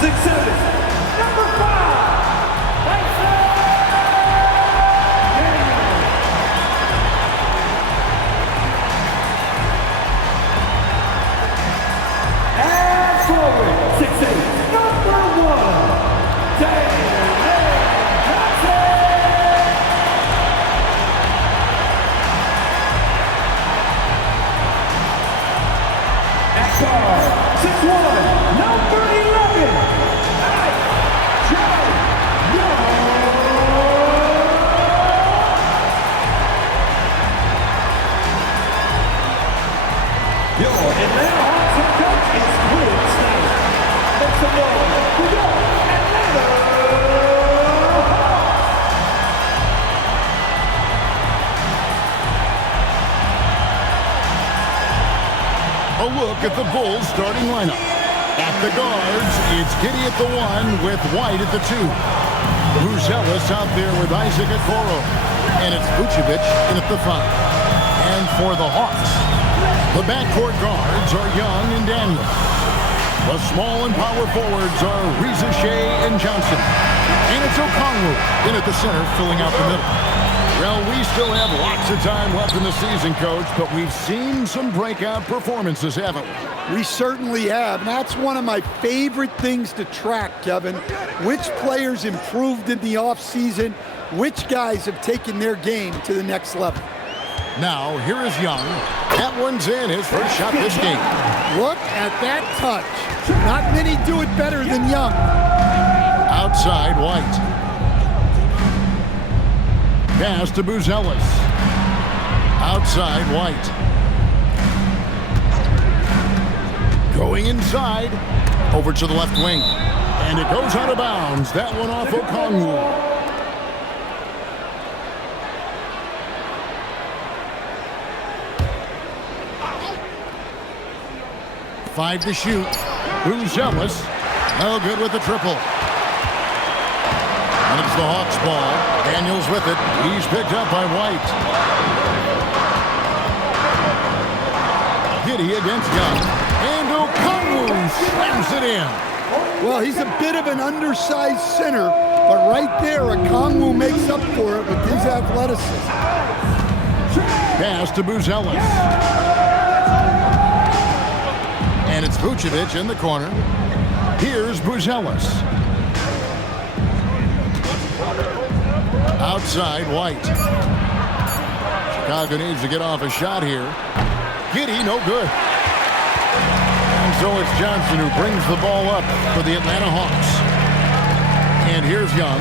6'7", number 5, and forward, 6'8", number 1, at guard, 6'1", number 11, your Atlanta Hawks head coach is Will Snyder. Make some noise for your Atlanta Hawks. A look at the Bulls starting lineup. At the guards, it's Giddey at the 1 with White at the 2. Buzelis out there with Isaac at 4. And it's Vucevic in at the 5. And for the Hawks, the backcourt guards are Young and Daniels. The small and power forwards are Reza Shea and Johnson. And it's Okongwu in at the center, filling out the middle. Well, we still have lots of time left in the season, Coach, but we've seen some breakout performances, haven't we? We certainly have, and that's one of my favorite things to track, Kevin. Which players improved in the offseason, which guys have taken their game to the next level. Now, here is Young. That one's in, his first shot this game. Look at that touch. Not many do it better than Young. Outside, White. Pass to Buzelis. Outside, White. Going inside. Over to the left wing. And it goes out of bounds. That one off Okongwu. 5 to shoot. Buzelis. No good with the triple. And it's the Hawks ball. Daniels with it. He's picked up by White. Giddey against Young. And Okongwu slams it in. Well, he's a bit of an undersized center, but right there, Okongwu makes up for it with his athleticism. Pass to Buzelis. And it's Vucevic in the corner. Here's Buzelis. Outside, White. Chicago needs to get off a shot here. Giddey, no good. And so it's Johnson who brings the ball up for the Atlanta Hawks. And here's Young.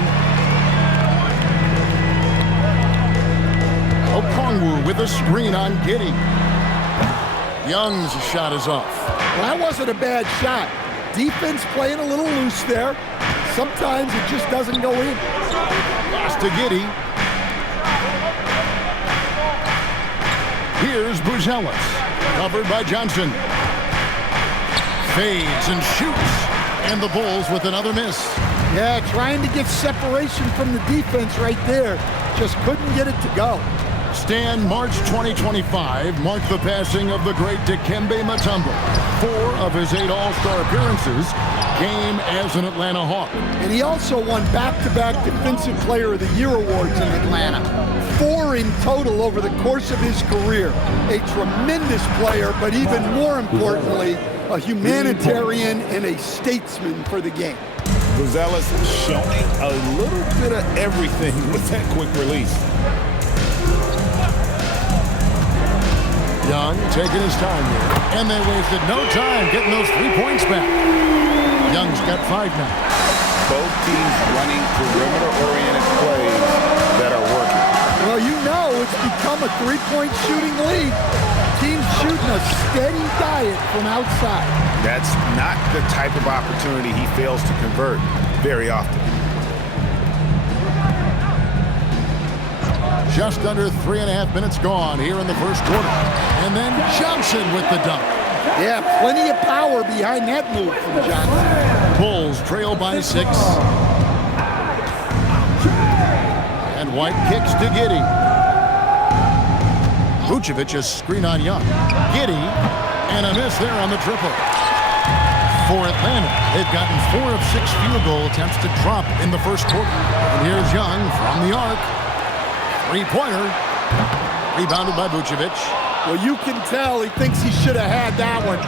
Okongwu with a screen on Giddey. Young's shot is off. Well, that wasn't a bad shot. Defense playing a little loose there. Sometimes it just doesn't go in. Pass to Giddey. Here's Buzelis. Covered by Johnson. Fades and shoots. And the Bulls with another miss. Yeah, trying to get separation from the defense right there. Just couldn't get it to go. Stan, March 2025 marked the passing of the great Dikembe Mutombo. 4 of his 8 All-Star appearances came as an Atlanta Hawk. And he also won back-to-back Defensive Player of the Year awards in Atlanta. 4 in total over the course of his career. A tremendous player, but even more importantly, a humanitarian and a statesman for the game. Buzelis showing a little bit of everything with that quick release. Young taking his time here. And they wasted no time getting those 3 points back. Young's got 5 now. Both teams running perimeter-oriented plays that are working. Well, you know it's become a 3-point shooting league. Teams shooting a steady diet from outside. That's not the type of opportunity he fails to convert very often. Just under 3.5 minutes gone here in the first quarter. And then Johnson with the dunk. Yeah, plenty of power behind that move from Johnson. Bulls trail by 6. And White kicks to Giddey. Vucevic is screen on Young. Giddey, and a miss there on the triple. For Atlanta, they've gotten 4 of 6 field goal attempts to drop in the first quarter. And here's Young from the arc. Three-pointer. Rebounded by Vucevic. Well, you can tell he thinks he should have had that one.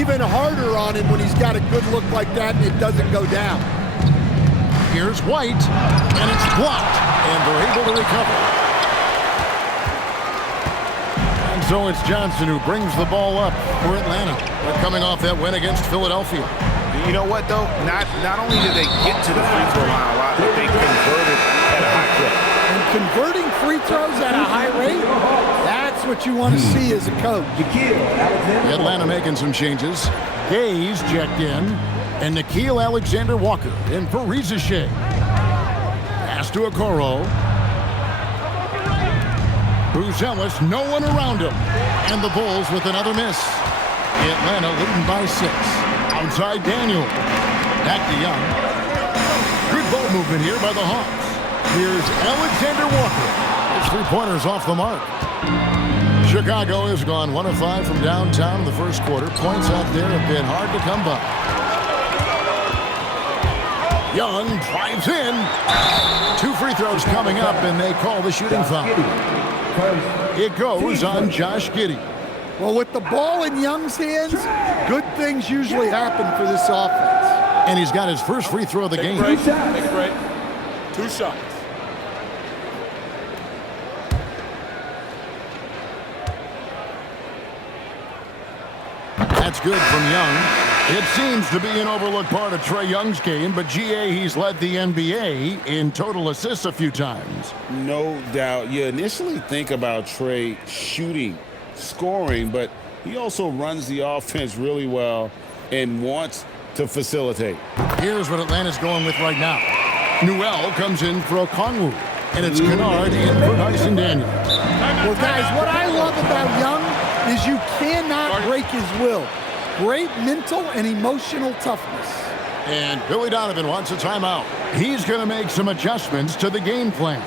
Even harder on him when he's got a good look like that and it doesn't go down. Here's White, and it's blocked, and they're able to recover. And so it's Johnson who brings the ball up for Atlanta. They're coming off that win against Philadelphia. You know what, though? Not only did they get to the free throw line a lot, but they converted at a high clip. And converting free throws at a high rate, that's what you want to see as a coach. Atlanta making some changes. Gaze checked in, and Nickeil Alexander-Walker in for Rizachet. Pass to Okoro. Bruzelis, no one around him. And the Bulls with another miss. Atlanta leading by 6. Outside Daniel. Back to Young. Good ball movement here by the Hawks. Here's Alexander Walker. His three-pointers off the mark. Chicago has gone 1 of 5 from downtown in the first quarter. Points out there have been hard to come by. Young drives in. 2 free throws coming up, and they call the shooting foul. It goes on Josh Giddey. Well, with the ball in Young's hands, good things usually happen for this offense. And he's got his first free throw of the game. Take a break. 2 shots. That's good from Young. It seems to be an overlooked part of Trae Young's game, but GA, he's led the NBA in total assists a few times. No doubt. You initially think about Trae shooting, scoring, but he also runs the offense really well and wants to facilitate. Here's what Atlanta's going with right now. Newell comes in for Okongwu, and it's Kennard in for Dyson Daniels. Well, guys, what I love about Young is you cannot break his will. Great mental and emotional toughness. And Billy Donovan wants a timeout. He's going to make some adjustments to the game plan.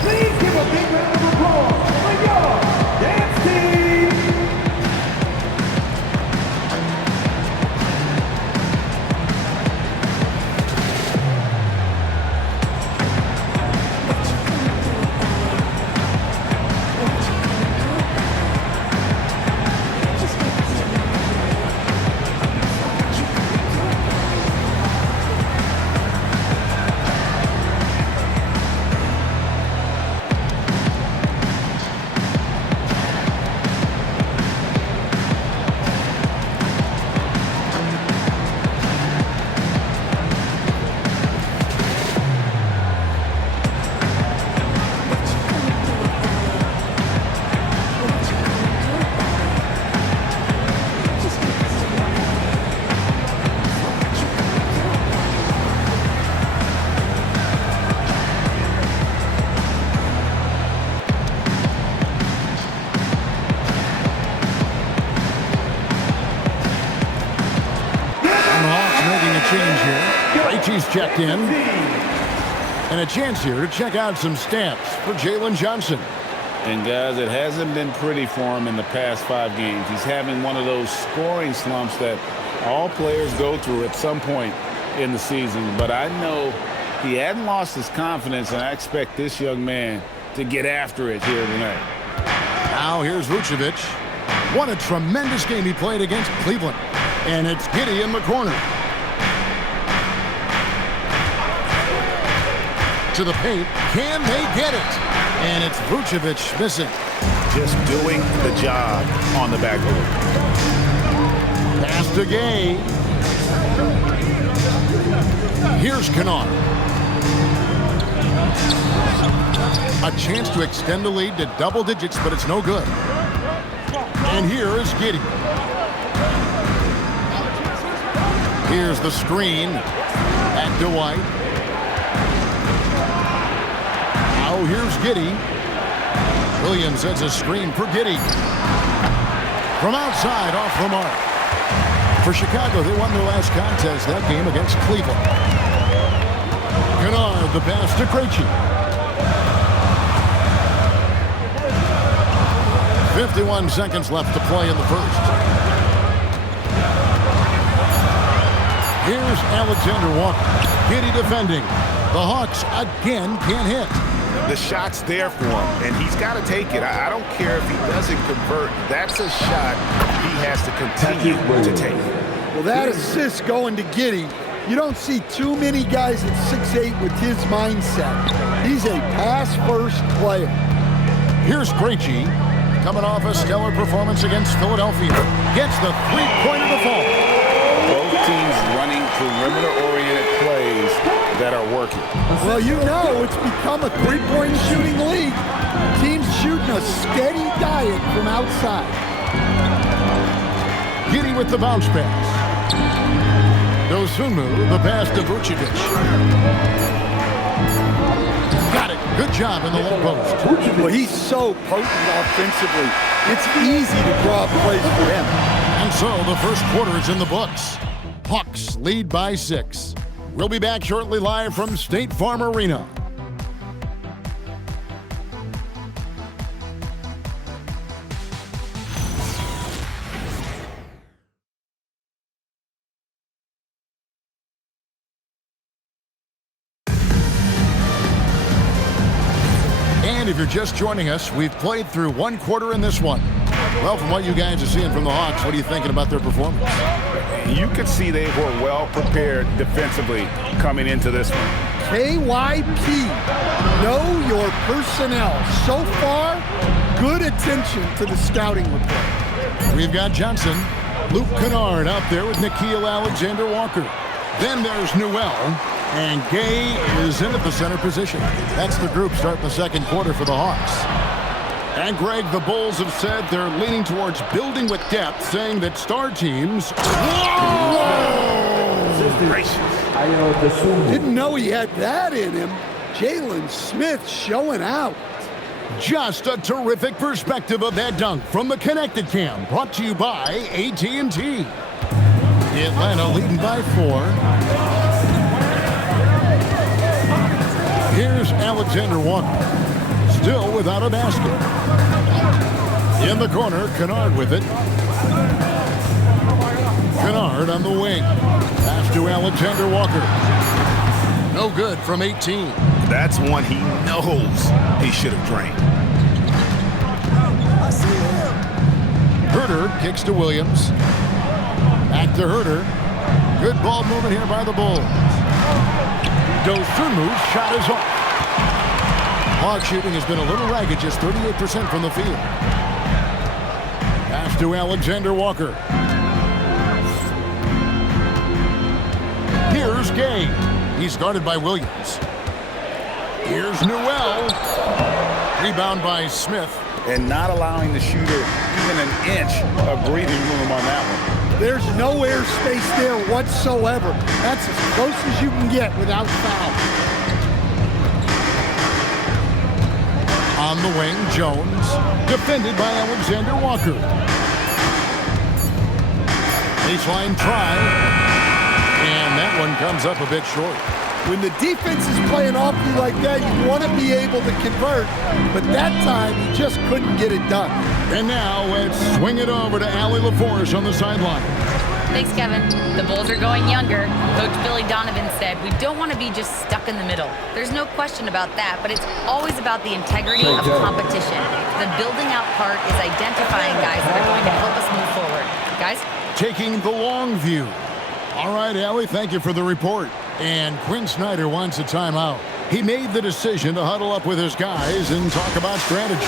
Please give a big round of applause for your dance team. He's checked in. And a chance here to check out some stats for Jalen Johnson. And guys, it hasn't been pretty for him in the past 5 games. He's having one of those scoring slumps that all players go through at some point in the season. But I know he hadn't lost his confidence, and I expect this young man to get after it here tonight. Now here's Vucevic. What a tremendous game he played against Cleveland. And it's Giddey in the corner. To the paint. Can they get it? And it's Vucevic missing. Just doing the job on the backboard. Pass to Gay. Here's Kennard. A chance to extend the lead to double digits, but it's no good. And here is Giddey. Here's the screen. Back to White. Now here's Giddey. Williams sets a screen for Giddey. From outside, off the mark. For Chicago, they won their last contest that game against Cleveland. Kennard, the pass to Krejci. 51 seconds left to play in the first. Here's Alexander Walker. Giddy defending. The Hawks again can't hit. The shot's there for him, and he's got to take it. I don't care if he doesn't convert. That's a shot he has to continue to take. Well, that assist going to Giddy. You don't see too many guys at 6'8" with his mindset. He's a pass-first player. Here's Krejci, coming off a stellar performance against Philadelphia. Gets the three-pointer to fall. Both teams running perimeter-oriented plays that are working. Well, you know it's become a three-point shooting league. Teams shooting a steady diet from outside. Giddy with the bounce pass. Dosunmu, the pass to Vucevic. Got it. Good job in the low post. Well, he's so potent offensively. It's easy to draw plays for him. And so the first quarter is in the books. Hawks lead by 6. We'll be back shortly live from State Farm Arena. And if you're just joining us, we've played through one quarter in this one. Well, from what you guys are seeing from the Hawks, what are you thinking about their performance? You could see they were well prepared defensively coming into this one. KYP, know your personnel. So far, good attention to the scouting report. We've got Johnson, Luke Kennard out there with Nickeil Alexander-Walker. Then there's Newell, and Gay is in at the center position. That's the group starting the second quarter for the Hawks. And Greg, the Bulls have said they're leaning towards building with depth, saying that star teams... Didn't know he had that in him. Jalen Smith showing out. Just a terrific perspective of that dunk from the Connected Cam, brought to you by AT&T. Atlanta leading by 4. Here's Alexander Walker, still without a basket. In the corner, Kennard with it. Kennard on the wing. Pass to Alexander Walker. No good from 18. That's one he knows he should have drained. Herter kicks to Williams. Back to Herter. Good ball movement here by the Bulls. Dosunmu's shot is off. Hawk shooting has been a little ragged, just 38% from the field. Pass to Alexander Walker. Here's Gay. He's guarded by Williams. Here's Newell. Rebound by Smith. And not allowing the shooter even an inch of breathing room on that one. There's no airspace there whatsoever. That's as close as you can get without foul. On the wing, Jones, defended by Alexander Walker. Baseline try, and that one comes up a bit short. When the defense is playing off you like that, you want to be able to convert, but that time he just couldn't get it done. And now let's swing it over to Allie LaForce on the sideline. Thanks, Kevin. The Bulls are going younger. Coach Billy Donovan said, we don't want to be just stuck in the middle. There's no question about that, but it's always about the integrity of competition. The building out part is identifying guys that are going to help us move forward. Guys? Taking the long view. All right, Allie, thank you for the report. And Quinn Snyder wants a timeout. He made the decision to huddle up with his guys and talk about strategy.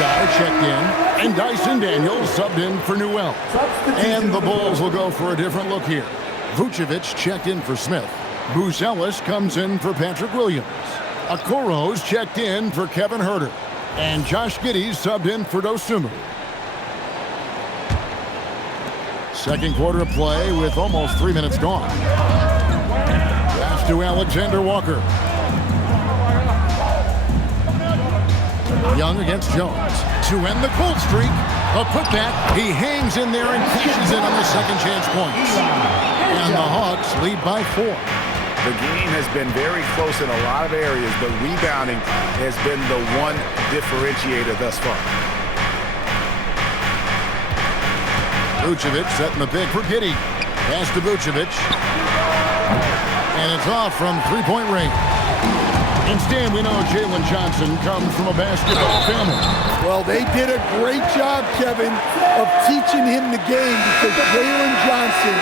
Ajay checked in, and Dyson Daniels subbed in for Newell. And the Bulls will go for a different look here. Vucevic checked in for Smith. Buzelis comes in for Patrick Williams. Okoro's checked in for Kevin Huerter. And Josh Giddey subbed in for Dosunmu. Second quarter of play with almost 3 minutes gone. Pass to Alexander Walker. Young against Jones. To end the cold streak, a putback. He hangs in there and cashes in on the second chance points. And the Hawks lead by 4. The game has been very close in a lot of areas, but rebounding has been the one differentiator thus far. Vucevic setting the pick for Giddey. Pass to Vucevic. And it's off from three-point range. And Stan, we know Jalen Johnson comes from a basketball family. Well, they did a great job, Kevin, of teaching him the game because Jalen Johnson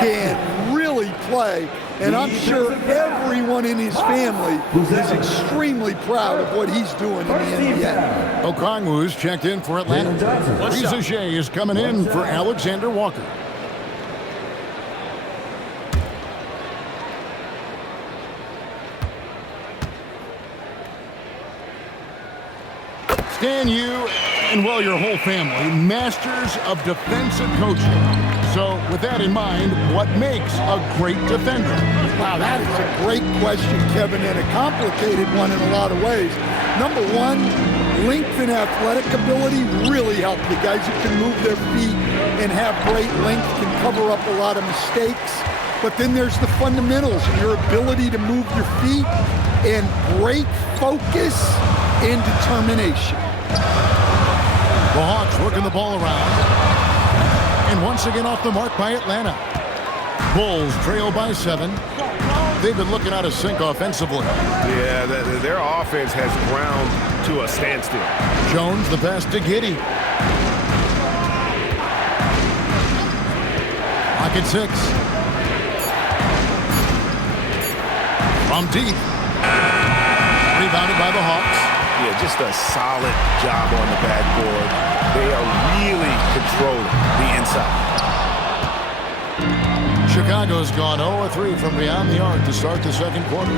can really play. And I'm sure everyone in his family is extremely proud of what he's doing in the NBA. Okongwu's checked in for Atlanta. Reza Shea is coming in for Alexander Walker. Stan, you and, well, your whole family, masters of defensive coaching. So with that in mind, what makes a great defender? Wow, that is a great question, Kevin, and a complicated one in a lot of ways. Number one, length and athletic ability really help you. Guys who can move their feet and have great length can cover up a lot of mistakes. But then there's the fundamentals, your ability to move your feet and great focus and determination. The Hawks working the ball around. And once again off the mark by Atlanta. Bulls trail by 7. They've been looking out of sync offensively. Yeah, their offense has ground to a standstill. Jones the pass to Giddey. Pocket 6. From deep. Rebounded by the Hawks. Yeah, just a solid job on the backboard. They are really controlling the inside. Chicago's gone 0-3 from beyond the arc to start the second quarter.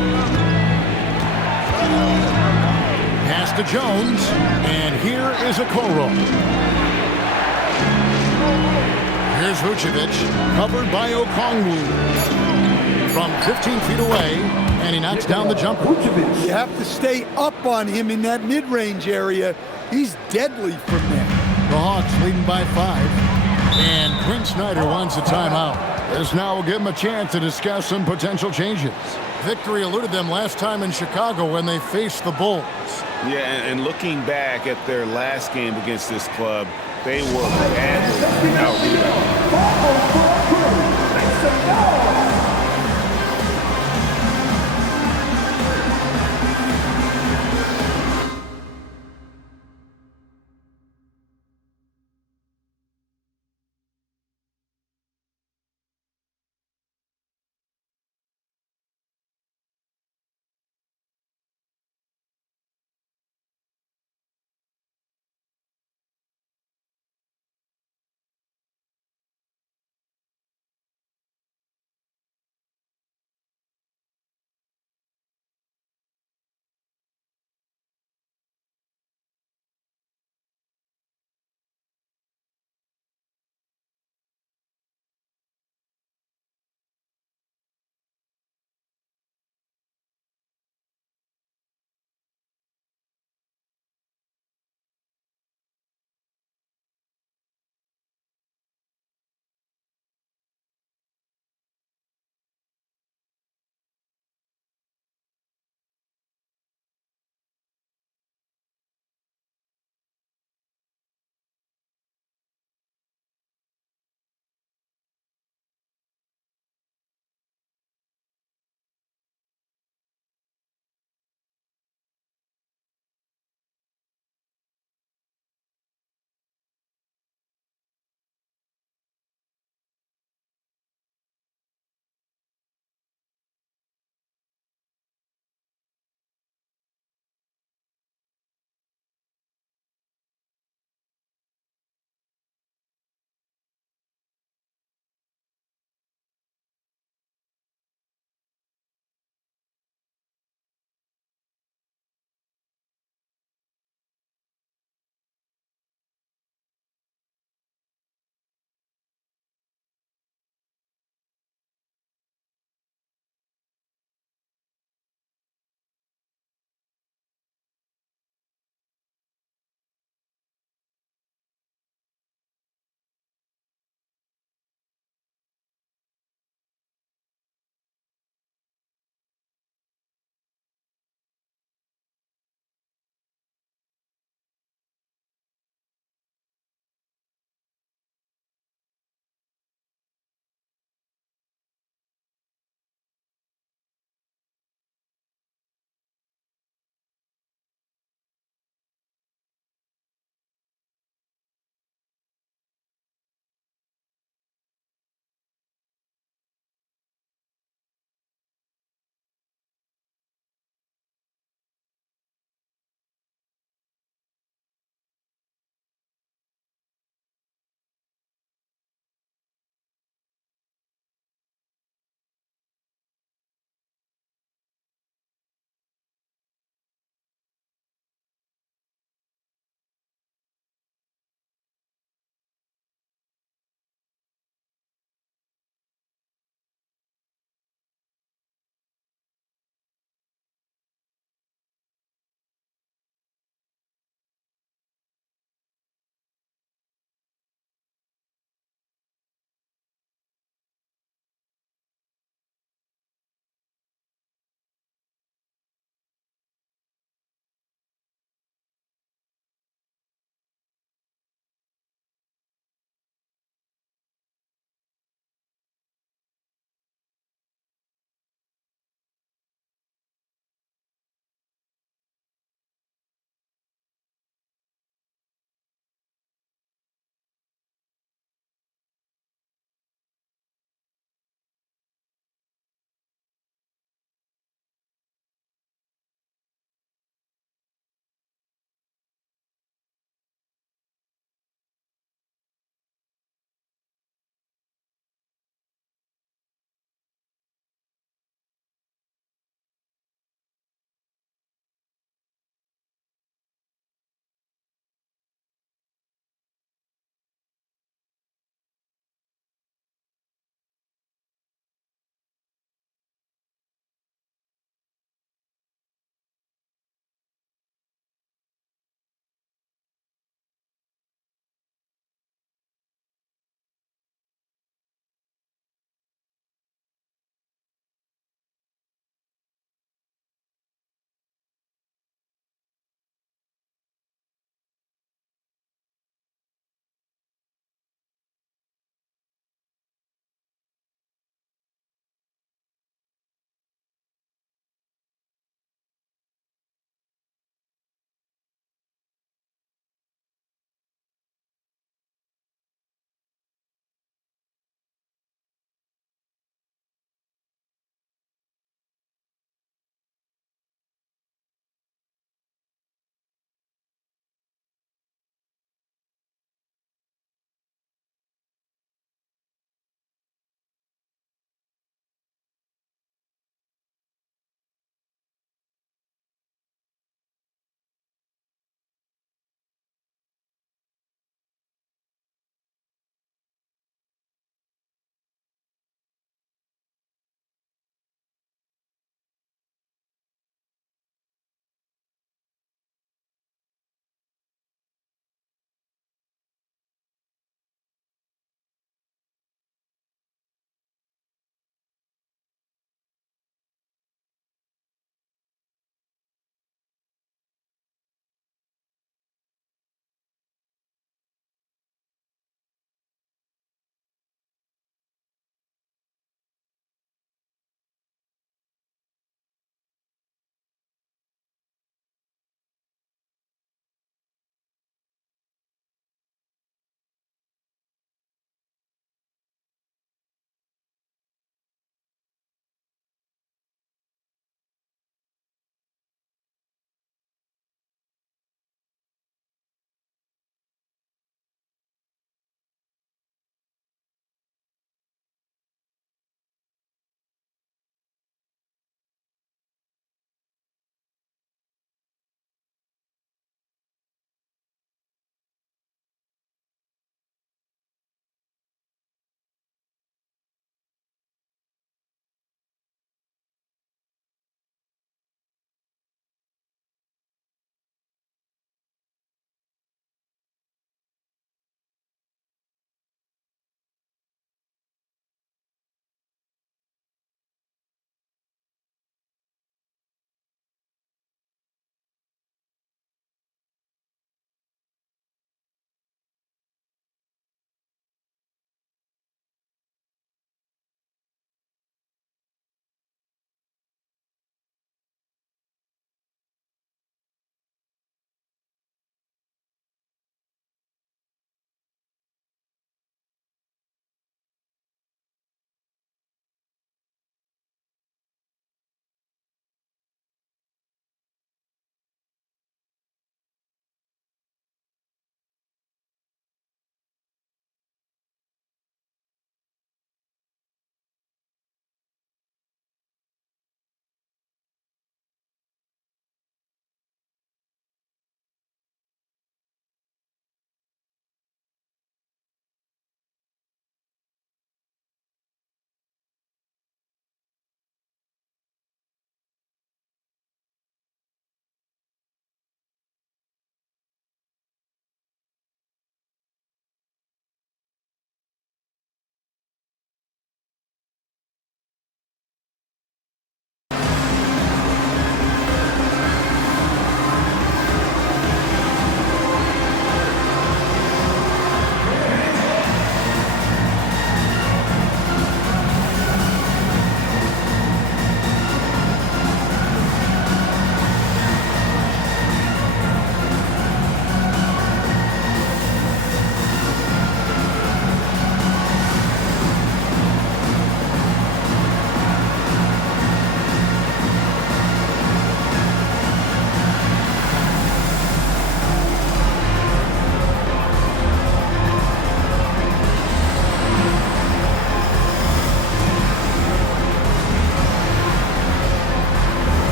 Pass to Jones, and here is Okoro. Here's Vucevic, covered by Okongwu. From 15 feet away, and he knocks down the jumper. You have to stay up on him in that mid-range area. He's deadly from there. The Hawks leading by 5. And Quinn Snyder wants a timeout. This now will give him a chance to discuss some potential changes. Victory eluded them last time in Chicago when they faced the Bulls. Yeah, and looking back at their last game against this club, they were badly out-rebounded.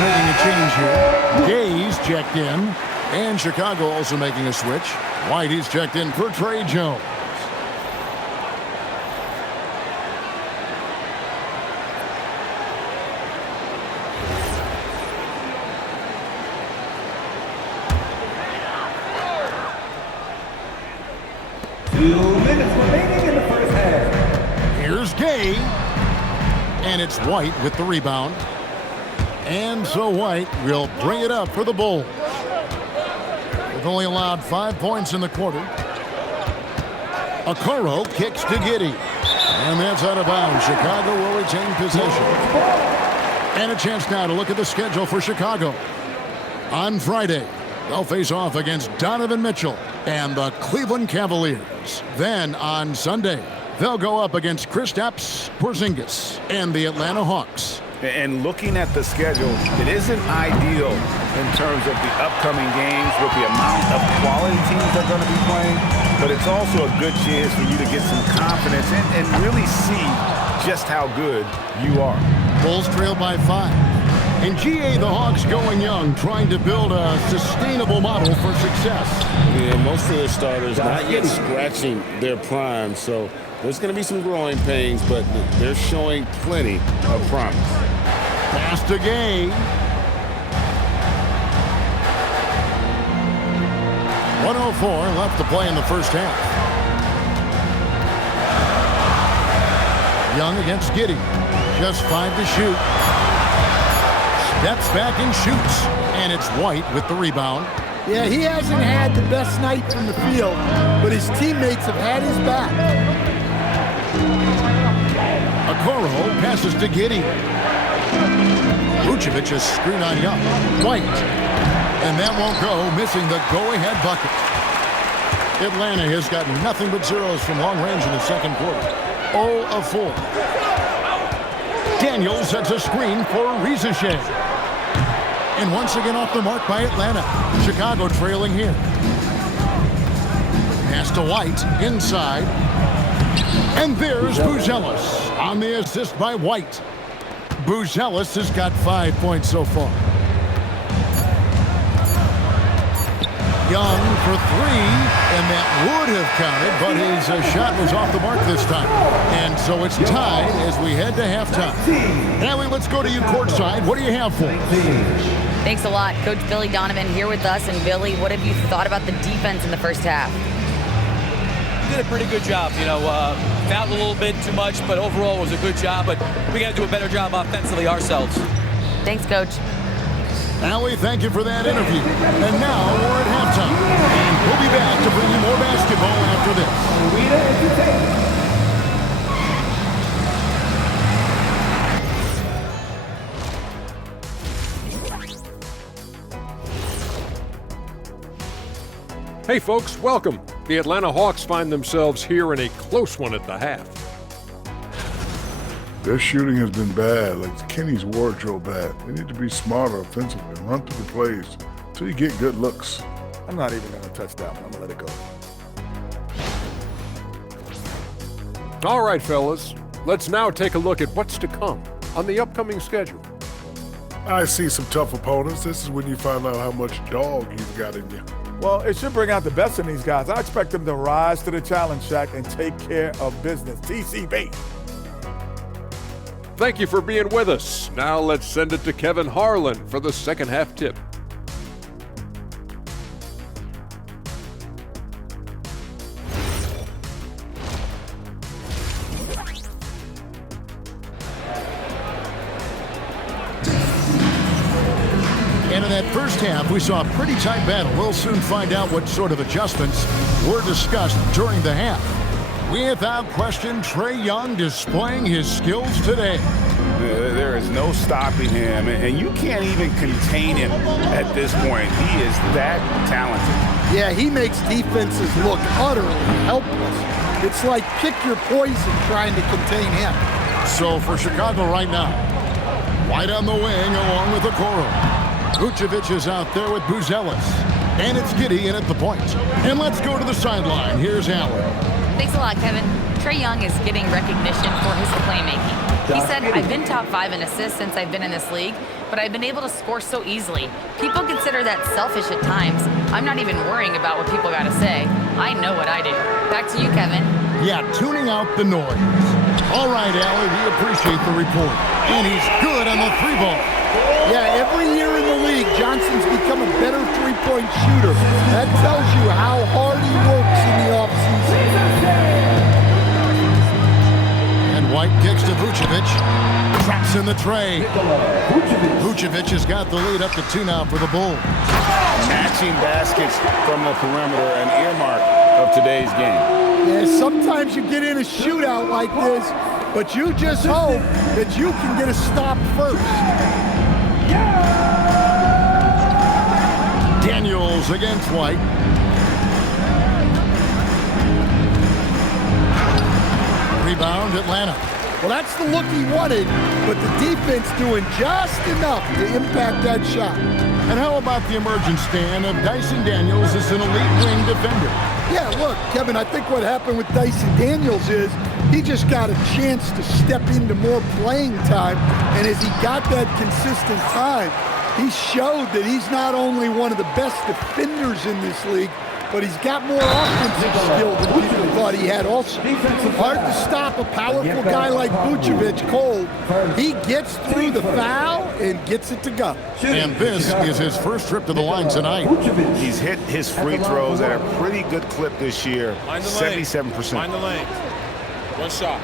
making a change here. Gay's checked in. And Chicago also making a switch. White, he's checked in for Trey Jones. Minutes remaining in the first half. Here's Gay. And it's White with the rebound. And so White will bring it up for the Bulls. They've only allowed 5 points in the quarter. Okoro kicks to Giddey. And that's out of bounds. Chicago will retain possession. And a chance now to look at the schedule for Chicago. On Friday, they'll face off against Donovan Mitchell and the Cleveland Cavaliers. Then on Sunday, they'll go up against Kristaps Porzingis and the Atlanta Hawks. And looking at the schedule, it isn't ideal in terms of the upcoming games with the amount of quality teams that are going to be playing, but it's also a good chance for you to get some confidence and really see just how good you are. Bulls trail by 5. And GA, the Hawks going young, trying to build a sustainable model for success. Yeah, most of their starters not yet scratching their prime, so there's going to be some growing pains, but they're showing plenty of promise. Pass to Gay. 104 left to play in the first half. Young against Giddey. Just 5 to shoot. Steps back and shoots. And it's White with the rebound. Yeah, he hasn't had the best night from the field, but his teammates have had his back. Okoro passes to Giddey. Vucevic is screen on Young. White. And that won't go, missing the go-ahead bucket. Atlanta has got nothing but zeros from long range in the second quarter. 0 of 4. Daniels sets a screen for Rizichet. And once again off the mark by Atlanta. Chicago trailing here. Pass to White, inside. And there's Buzelis on the assist by White. Buzelis has got 5 points so far. Young for 3, and that would have counted, but his shot was off the mark this time. And so it's tied as we head to halftime. Allie, let's go to you courtside. What do you have for us? Thanks a lot. Coach Billy Donovan here with us. And Billy, what have you thought about the defense in the first half? Did a pretty good job. Fouled a little bit too much, but overall it was a good job. But we got to do a better job offensively ourselves. Thanks, Coach. Allie, thank you for that interview. And now we're at halftime. And we'll be back to bring you more basketball after this. Hey folks, welcome. The Atlanta Hawks find themselves here in a close one at the half. Their shooting has been bad, like Kenny's wardrobe bad. They need to be smarter offensively and run through the plays until you get good looks. I'm not even going to touch that one. I'm going to let it go. All right, fellas. Let's now take a look at what's to come on the upcoming schedule. I see some tough opponents. This is when you find out how much dog you've got in you. Well, it should bring out the best in these guys. I expect them to rise to the challenge, Shaq, and take care of business. TCB. Thank you for being with us. Now let's send it to Kevin Harlan for the second half tip. And in that first half, we saw a pretty tight battle. We'll soon find out what sort of adjustments were discussed during the half. Without question, Trae Young displaying his skills today. There is no stopping him, and you can't even contain him at this point. He is that talented. Yeah, he makes defenses look utterly helpless. It's like pick your poison trying to contain him. So for Chicago right now, White on the wing along with Okoro. Vucevic is out there with Buzelis. And it's Giddey in at the point. And let's go to the sideline. Here's Allen. Thanks a lot, Kevin. Trae Young is getting recognition for his playmaking. He said, I've been top 5 in assists since I've been in this league, but I've been able to score so easily. People consider that selfish at times. I'm not even worrying about what people got to say. I know what I do. Back to you, Kevin. Yeah, tuning out the noise. All right, Allie, we appreciate the report. And he's good on the 3-ball. Yeah, every year in the league, Johnson's become a better three-point shooter. That tells you how hard he works in the offseason. And White kicks to Vucevic. Drops in the tray. Vucevic has got the lead up to 2 now for the Bulls. Matching baskets from the perimeter, an earmark of today's game. Yeah, sometimes you get in a shootout like this, but you just hope that you can get a stop first. Daniels against White. Rebound, Atlanta. Well, that's the look he wanted, but the defense doing just enough to impact that shot. And how about the emergence, Stan, of Dyson Daniels as an elite wing defender? Yeah, look, Kevin, I think what happened with Dyson Daniels is he just got a chance to step into more playing time, and as he got that consistent time, he showed that he's not only one of the best defenders in this league, but he's got more offensive skill than people thought he had also. Hard to stop a powerful guy like Vucevic cold. He gets through the foul and gets it to go. And this is his first trip to the line tonight. He's hit his free throws at a pretty good clip this year, 77%. Mind the lane. One shot.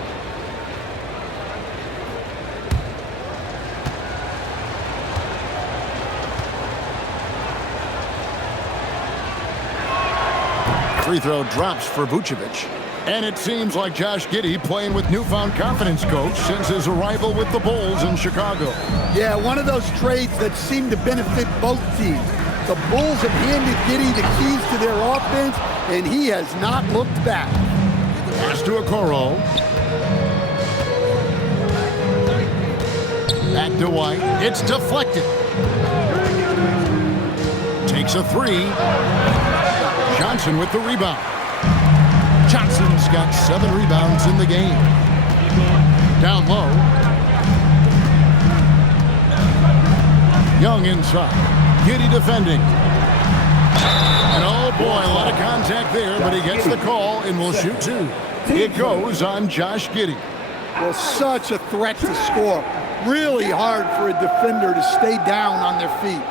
Free throw drops for Vucevic. And it seems like Josh Giddey playing with newfound confidence, coach, since his arrival with the Bulls in Chicago. Yeah, one of those trades that seem to benefit both teams. The Bulls have handed Giddey the keys to their offense, and he has not looked back. Pass to Okoro. Back to White. It's deflected. Takes a 3. Johnson with the rebound. Johnson's got 7 rebounds in the game. Down low. Young inside. Giddey defending. And oh boy, a lot of contact there, but he gets the call and will shoot 2. It goes on Josh Giddey. Well, such a threat to score. Really hard for a defender to stay down on their feet.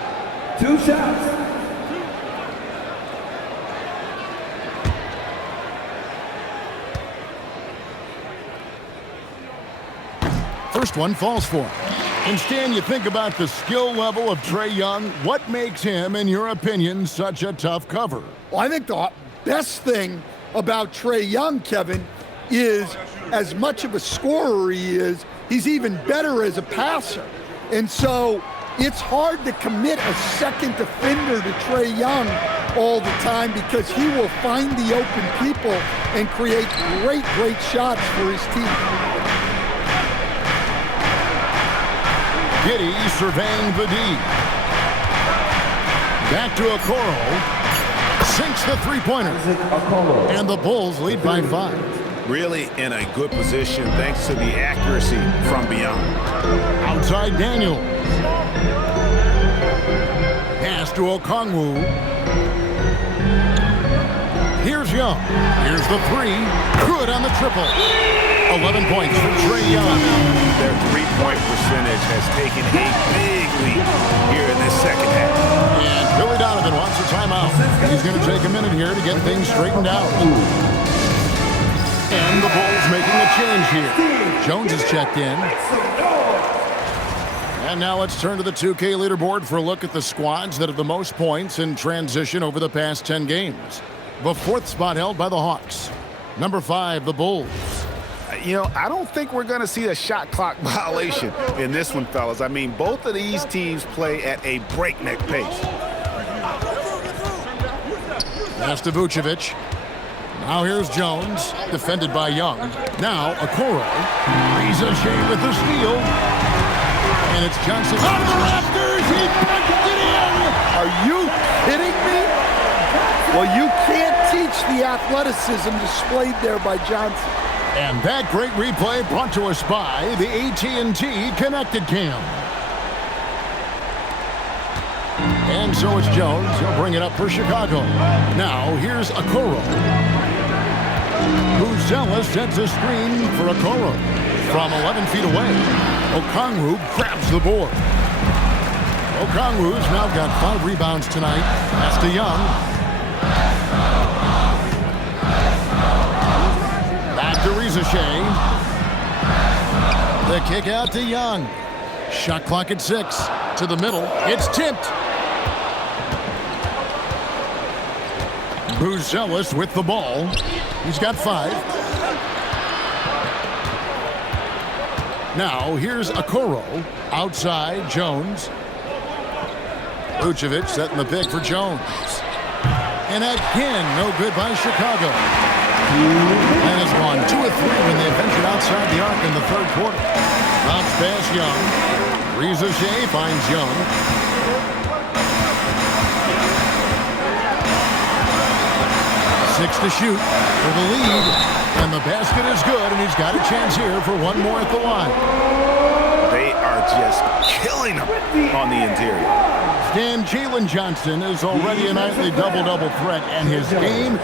2 shots. First one falls for him. And Stan, you think about the skill level of Trae Young. What makes him, in your opinion, such a tough cover? Well, I think the best thing about Trae Young, Kevin, is as much of a scorer he is, he's even better as a passer. And so it's hard to commit a second defender to Trae Young all the time because he will find the open people and create great shots for his team. Giddey surveying the D. Back to Okoro. Sinks the three-pointer. And the Bulls lead by 5. Really in a good position thanks to the accuracy from beyond. Outside Daniel. Pass to Okongwu. Here's Young. Here's the 3. Good on the triple. 11 points for Trae Young. Their three-point percentage has taken a big leap here in this second half. And Billy Donovan wants a timeout. He's going to take a minute here to get things straightened out. And the Bulls making a change here. Jones is checked in. And now let's turn to the 2K leaderboard for a look at the squads that have the most points in transition over the past 10 games. The 4th spot held by the Hawks. Number 5, the Bulls. You know, I don't think we're going to see a shot clock violation in this one, fellas. I mean, both of these teams play at a breakneck pace. Pass to Vucevic. Now here's Jones, defended by Young. Now Okoro. Ricochet with the steal. And it's Johnson. Out of the rafters! He punched it in! Are you kidding me? Well, you can't teach the athleticism displayed there by Johnson. And that great replay brought to us by the AT&T Connected Cam. And so it's Jones. He'll bring it up for Chicago. Now here's Okoro. Buzella sets a screen for Okoro. From 11 feet away, Okongwu grabs the board. Okongwu's now got 5 rebounds tonight. Pass to Young. Back to Rizashay. The kick out to Young. Shot clock at 6. To the middle. It's tipped. Buzelis with the ball. He's got 5. Now here's Okoro. Outside, Jones. Vucevic setting the pick for Jones. And again, no good by Chicago. And has gone 2 of 3 when they ventured outside the arc in the third quarter. Bounce pass Young. Rizashay finds Young. Six to shoot for the lead. And the basket is good, and he's got a chance here for one more at the line. They are just killing him on the interior. And Jalen Johnson is already a nightly double-double threat, and his game,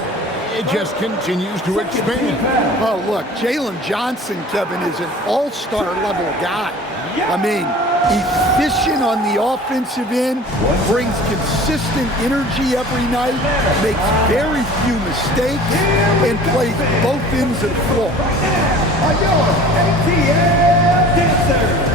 it just continues to expand. Oh, look, Jalen Johnson, Kevin, is an all-star level guy. I mean, efficient on the offensive end, brings consistent energy every night, makes very few mistakes, and plays both ends of the floor. ATL Dancer.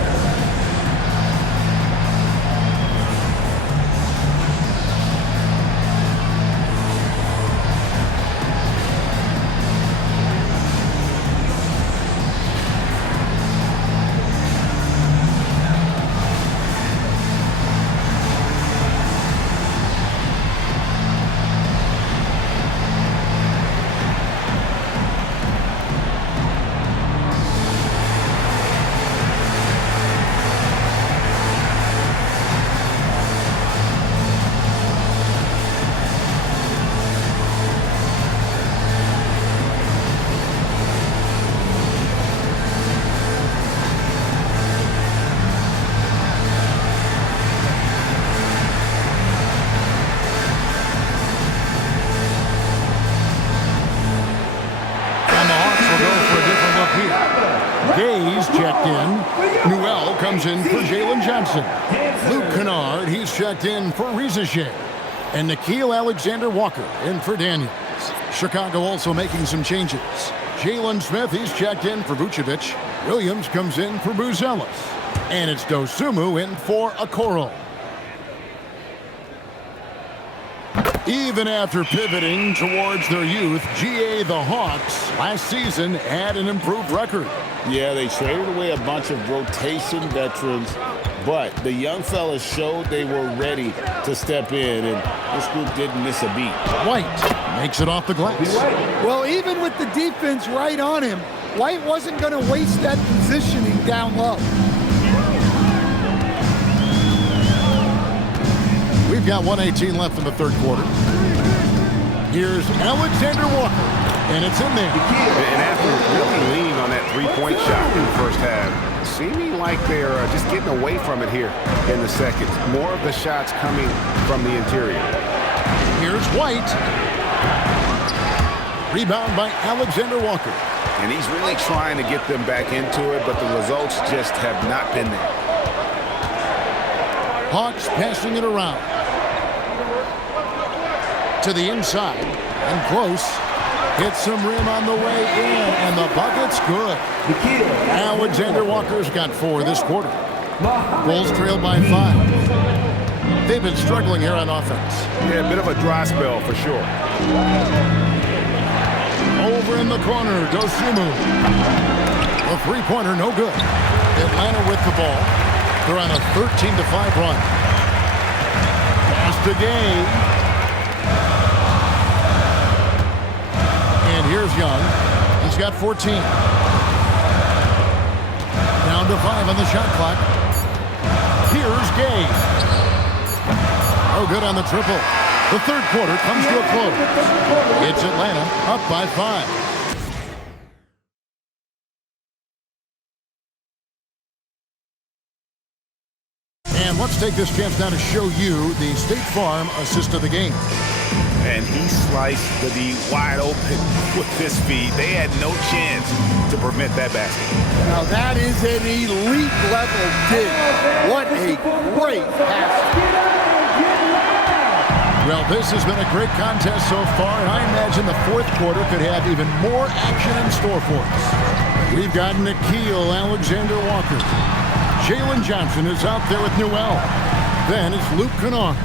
Gaze checked in. Newell comes in for Jalen Johnson. Luke Kennard, he's checked in for Rizashay. And Nikhil Alexander-Walker in for Daniels. Chicago also making some changes. Jalen Smith, he's checked in for Vucevic. Williams comes in for Buzelis. And it's Dosunmu in for Okoro. Even after pivoting towards their youth, GA the Hawks last season had an improved record. Yeah, they traded away a bunch of rotation veterans, but the young fellas showed they were ready to step in, and this group didn't miss a beat. White makes it off the glass. Well, even with the defense right on him, White wasn't going to waste that positioning down low. We've got 1:18 left in the third quarter. Here's Alexander Walker, and it's in there. And after really leaning on that three-point shot in the first half, seeming like they're just getting away from it here in the second. More of the shots coming from the interior. Here's White. Rebound by Alexander Walker. And he's really trying to get them back into it, but the results just have not been there. Hawks passing it around. To the inside, and close. Hits some rim on the way in, and the bucket's good. Alexander Walker's got 4 this quarter. Bulls trail by 5. They've been struggling here on offense. Yeah, a bit of a dry spell for sure. Over in the corner, Dosunmu. A three-pointer, no good. Atlanta with the ball. They're on a 13-5 run. Pass to Gay. And here's Young. He's got 14. Down to 5 on the shot clock. Here's Gay. Oh, good on the triple. The third quarter comes to a close. It's Atlanta up by 5. And let's take this chance now to show you the State Farm assist of the game. And he sliced the D wide open with his feet. They had no chance to prevent that basket. Now that is an elite level dig. What a great pass. Well, this has been a great contest so far, and I imagine the fourth quarter could have even more action in store for us. We've got Nickeil Alexander-Walker. Jalen Johnson is out there with Newell. Then it's Luke Kennard.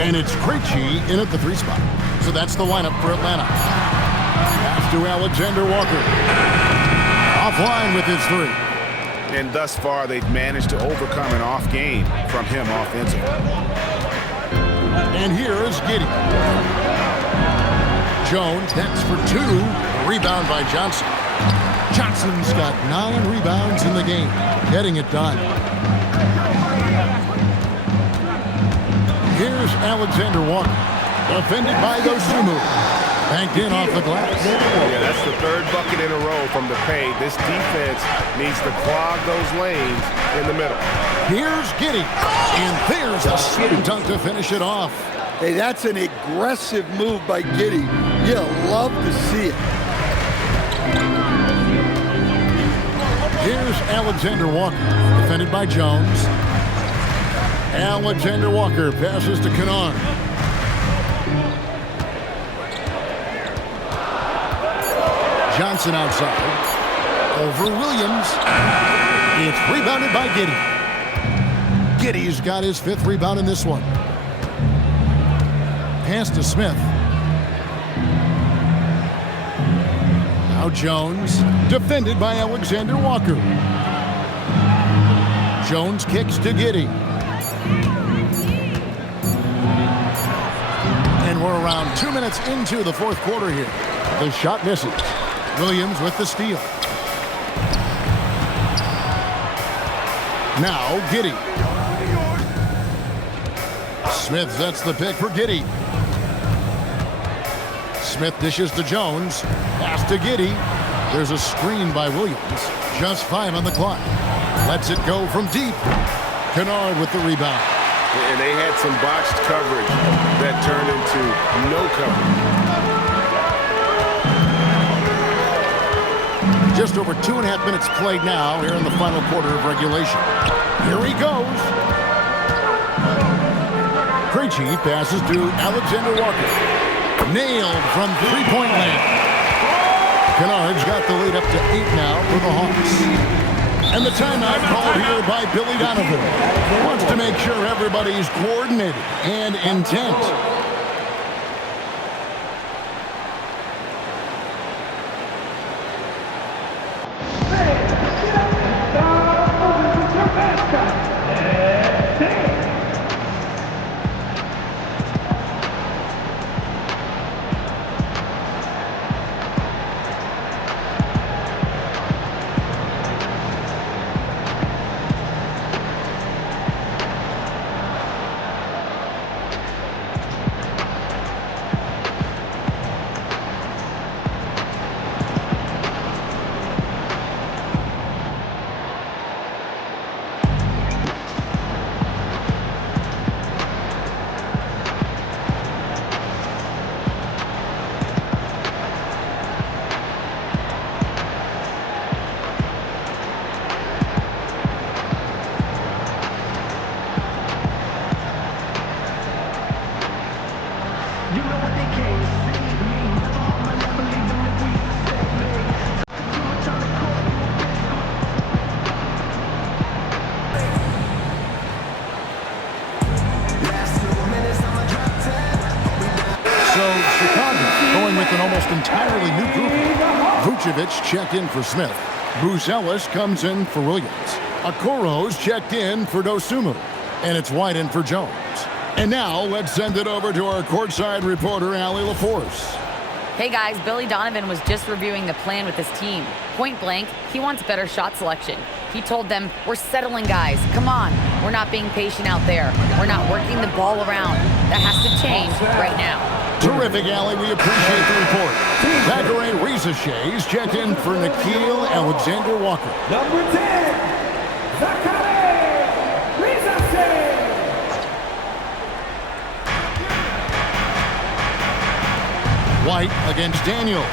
And it's Krejci in at the 3 spot. So that's the lineup for Atlanta. Pass to Alexander-Walker. Offline with his 3. And thus far, they've managed to overcome an off game from him offensively. And here is Giddey. Jones nets for 2. Rebound by Johnson. Johnson's got 9 rebounds in the game. Getting it done. Here's Alexander-Walker. Defended by Dosunmu. Banked in off the glass. Yeah, that's the 3rd bucket in a row from the paint. This defense needs to clog those lanes in the middle. Here's Giddey. And there's a slam dunk to finish it off. Hey, that's an aggressive move by Giddey. You'll love to see it. Here's Alexander-Walker. Defended by Jones. Alexander-Walker passes to Kennard. Johnson outside. Over Williams. It's rebounded by Giddey. Giddey's got his 5th rebound in this one. Pass to Smith. Now Jones. Defended by Alexander-Walker. Jones kicks to Giddey. And we're around 2 minutes into the fourth quarter here. The shot misses. Williams with the steal. Now Giddey. Smith sets the pick for Giddey. Smith dishes to Jones. Pass to Giddey. There's a screen by Williams. Just 5 on the clock. Lets it go from deep. Kennard with the rebound. And they had some botched coverage that turned into no coverage. Just over 2.5 minutes played now here in the final quarter of regulation. Here he goes. Krejci passes to Alexander-Walker. Nailed from 3-point land. Kennard's got the lead up to 8 now for the Hawks. And the timeout called here by Billy Donovan. Wants to make sure everybody's coordinated and intent. With an almost entirely new group. Vucevic checked in for Smith. Bruce Ellis comes in for Williams. Okoro's checked in for Dosunmu. And it's White in for Jones. And now let's send it over to our courtside reporter, Allie LaForce. Hey guys, Billy Donovan was just reviewing the plan with his team. Point blank, he wants better shot selection. He told them, we're settling guys, come on. We're not being patient out there. We're not working the ball around. That has to change right now. Terrific, Allie. We appreciate the report. Zachary Risache checked in for Nickeil Alexander-Walker. Number 10, Zachary Risache. White against Daniel.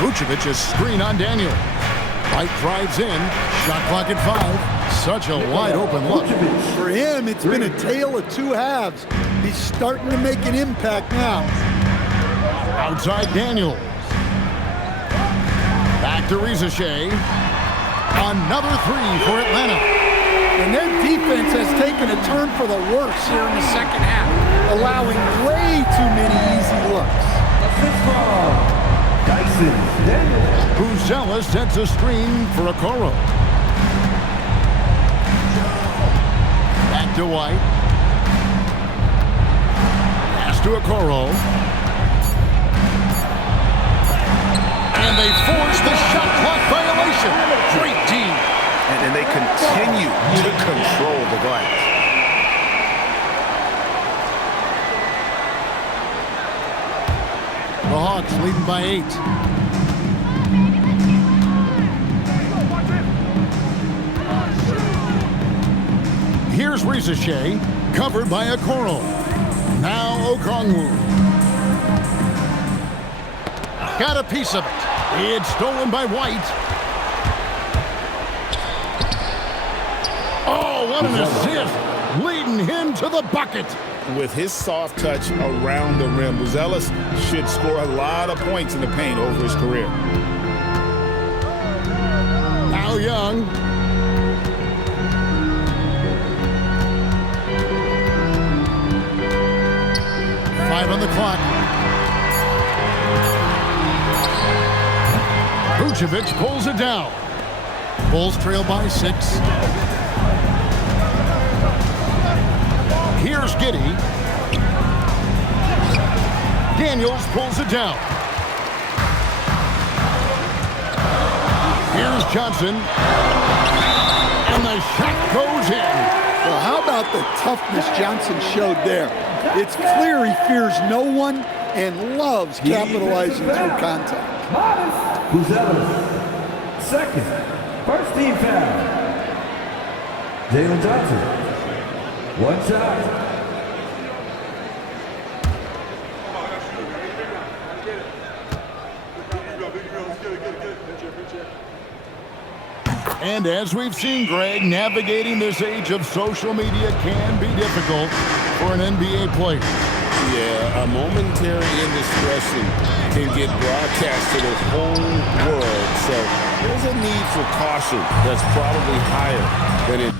Vucevic is screen on Daniel. White drives in. Shot clock at 5. Such a wide open look. For him, it's been a tale of two halves. He's starting to make an impact now. Outside Daniels. Back to Rizachet. Another 3 for Atlanta. And their defense has taken a turn for the worse here in the second half, allowing way too many easy looks. Buzella sets a screen for Okoro. Back to White. Pass to Okoro. And they force the shot clock violation. Great team. And they continue to control the glass. The Hawks leading by 8. Here's Rizachet, covered by Okoro. Now Okongwu. Got a piece of it. It's stolen by White. Oh, what an assist. Leading him to the bucket. With his soft touch around the rim, Buzella should score a lot of points in the paint over his career. Now Young. Five on the clock. Vucevic pulls it down. Bulls trail by 6. Here's Giddey. Daniels pulls it down. Here's Johnson. And the shot goes in. Well, how about the toughness Johnson showed there? It's clear he fears no one and loves capitalizing through contact. Buzella, second, first team foul. Jalen Johnson, 1 shot. And as we've seen, Greg, navigating this age of social media can be difficult for an NBA player. Yeah, a momentary indiscretion can get broadcast to the whole world. So there's a need for caution that's probably higher than it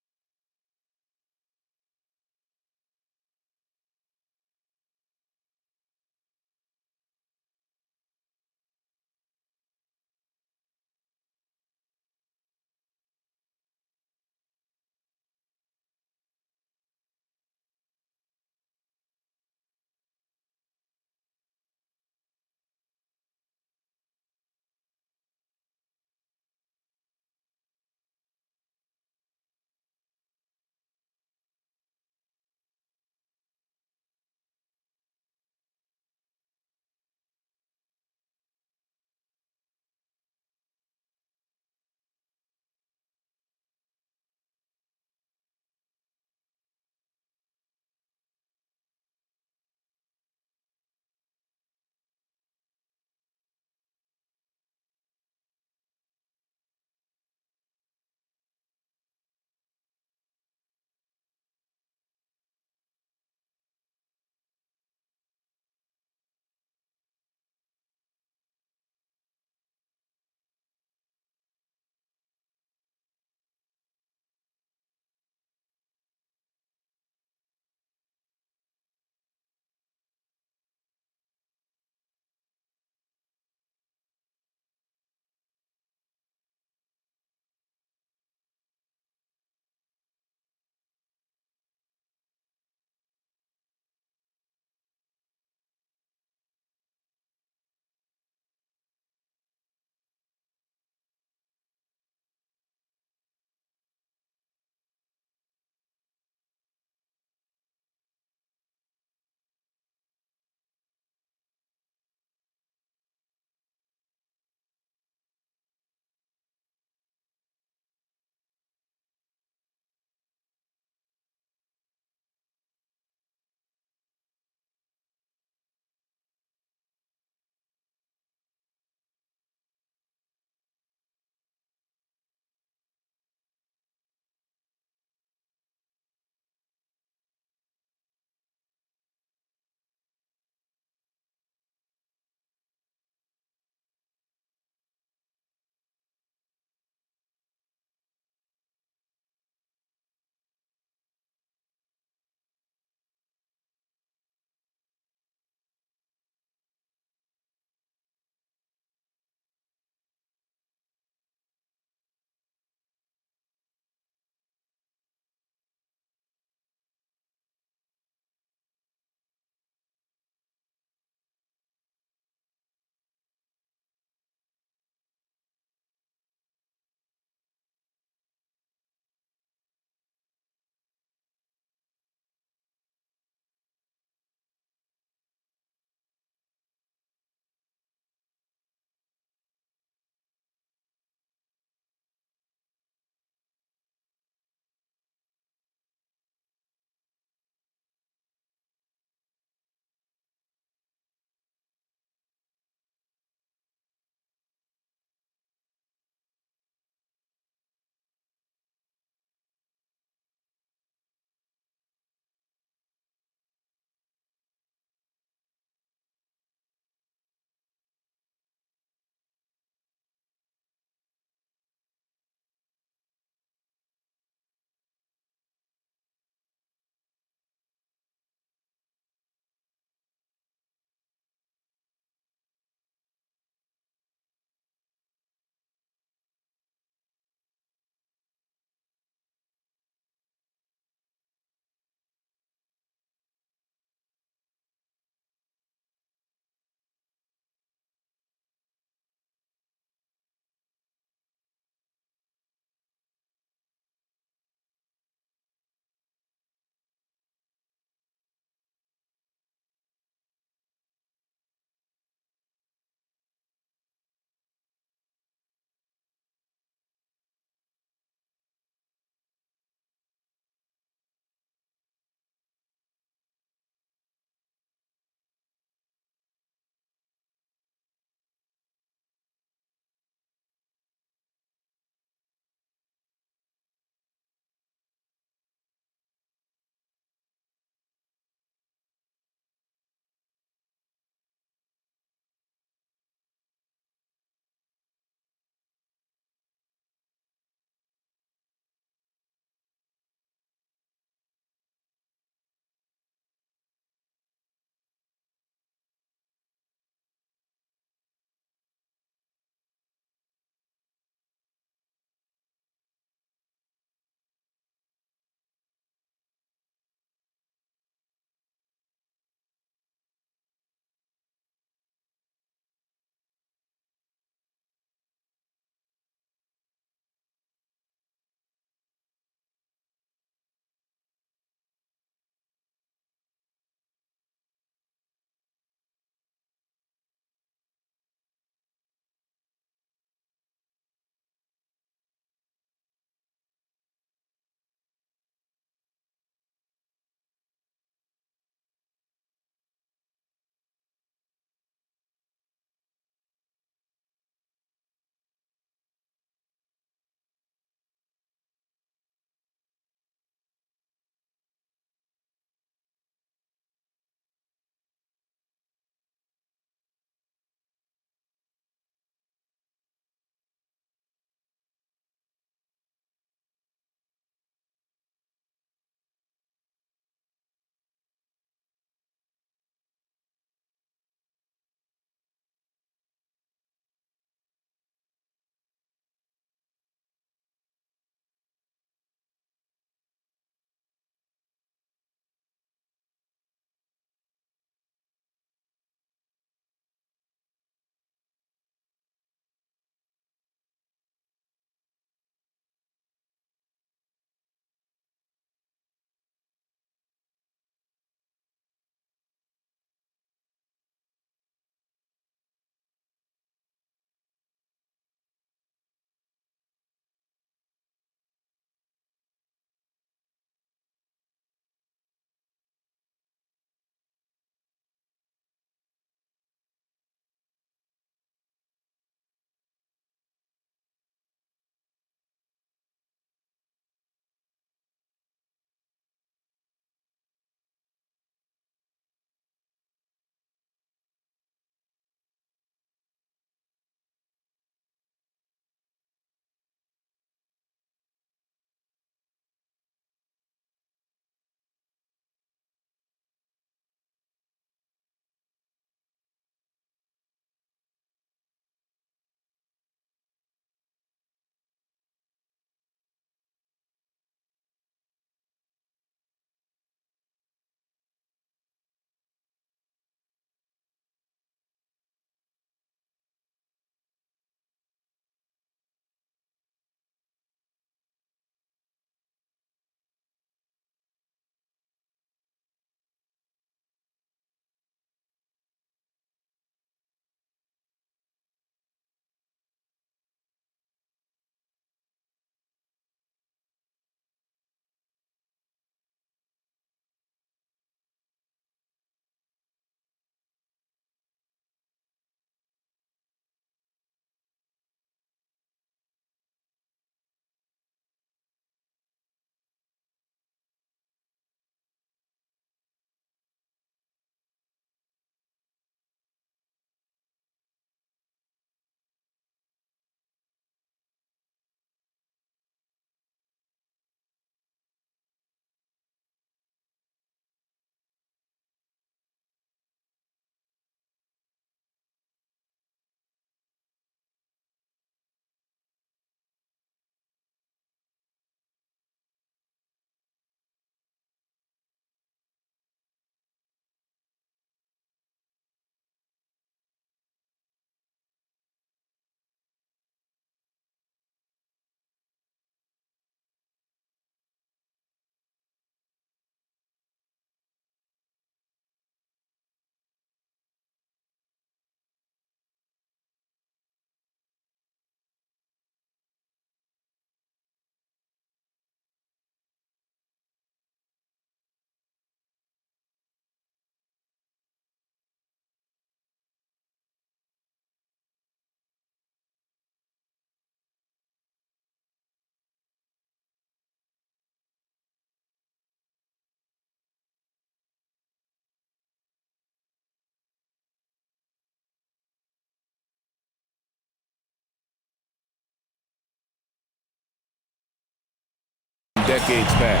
decades past.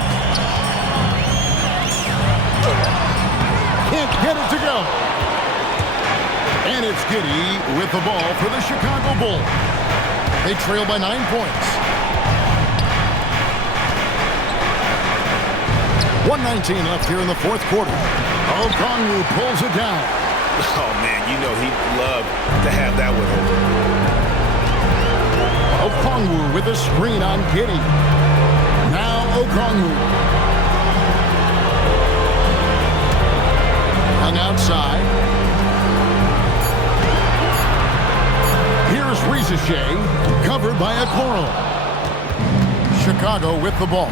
Can't get it to go. And it's Giddey with the ball for the Chicago Bulls. They trail by 9 points. 1:19 left here in the fourth quarter. Okongwu pulls it down. Oh, man, you know he'd love to have that one over. Okongwu with a screen on Giddey. Now Okongwu. Hung outside. Here's Rizichet, covered by Okoro. Chicago with the ball.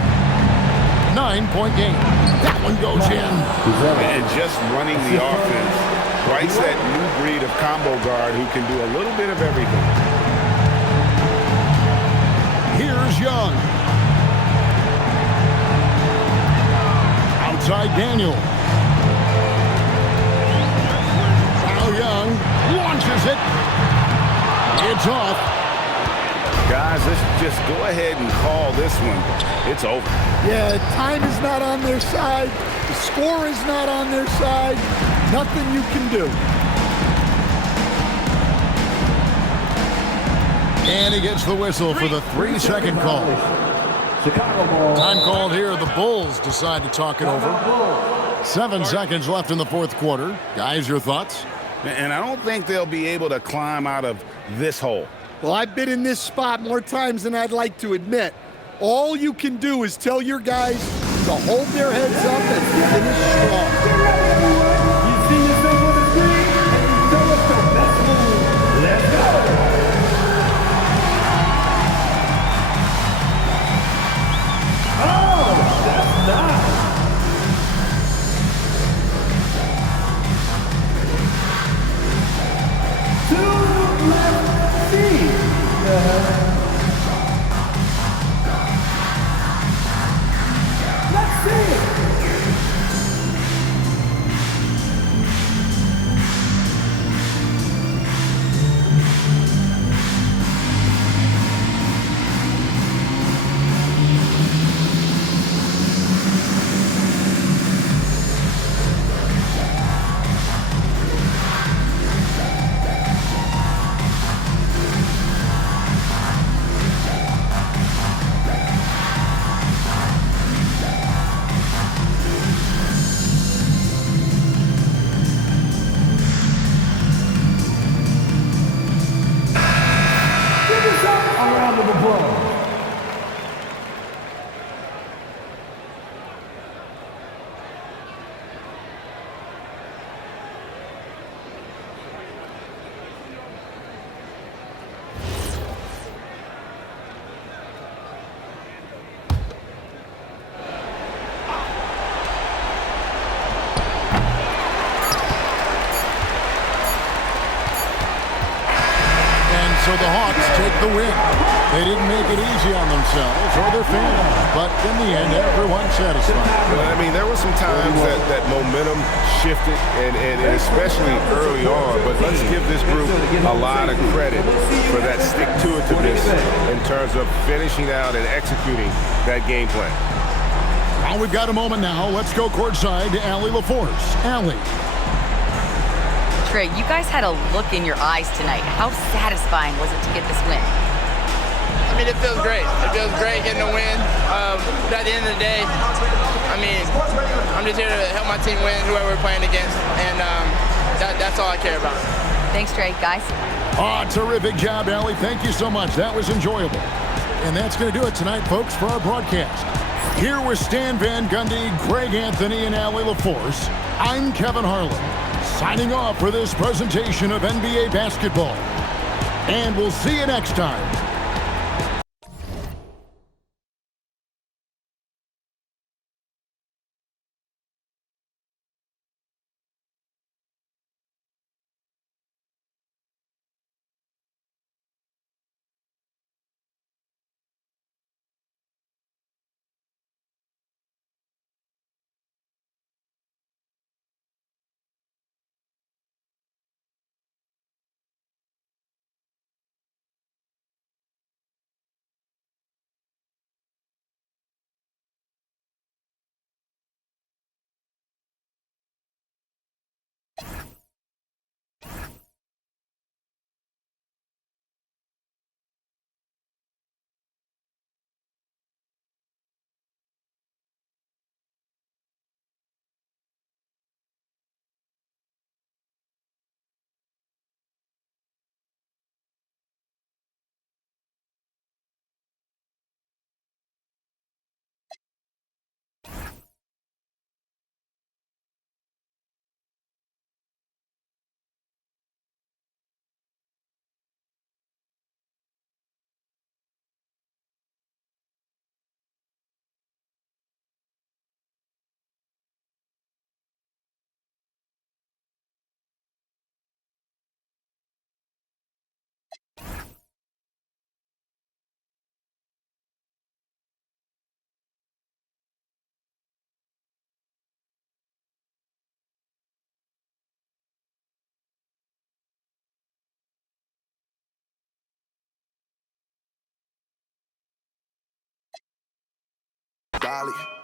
9-point game. That one goes in. And just running the offense. White's that new breed of combo guard who can do a little bit of everything. Here's Young. Outside Daniel. Now Young launches it. It's off. Guys, let's just go ahead and call this one. It's over. Yeah, time is not on their side. The score is not on their side. Nothing you can do. And he gets the whistle for the 3-second call. Time called here. The Bulls decide to talk it over. 7 seconds left in the fourth quarter. Guys, your thoughts? And I don't think they'll be able to climb out of this hole. Well, I've been in this spot more times than I'd like to admit. All you can do is tell your guys to hold their heads up and finish strong. You see yourself on the screen, and you tell us the best move. Let's go. Oh, that's nice. Two left feet. Let's see it. So the Hawks take the win. They didn't make it easy on themselves or their fans, but in the end, everyone's satisfied. Well, I mean, there were some times that momentum shifted, and especially early on, but let's give this group a lot of credit for that stick-to-itiveness in terms of finishing out and executing that game plan. Well, we've got a moment now. Let's go courtside to Allie LaForce. Allie. Trey, you guys had a look in your eyes tonight. How satisfying was it to get this win? I mean, it feels great. It feels great getting a win. But at the end of the day, I mean, I'm just here to help my team win, whoever we're playing against, and that's all I care about. Thanks, Trey. Guys? Oh, terrific job, Allie. Thank you so much. That was enjoyable. And that's going to do it tonight, folks, for our broadcast. Here with Stan Van Gundy, Greg Anthony, and Allie LaForce, I'm Kevin Harlan, signing off for this presentation of NBA basketball. And we'll see you next time. solid.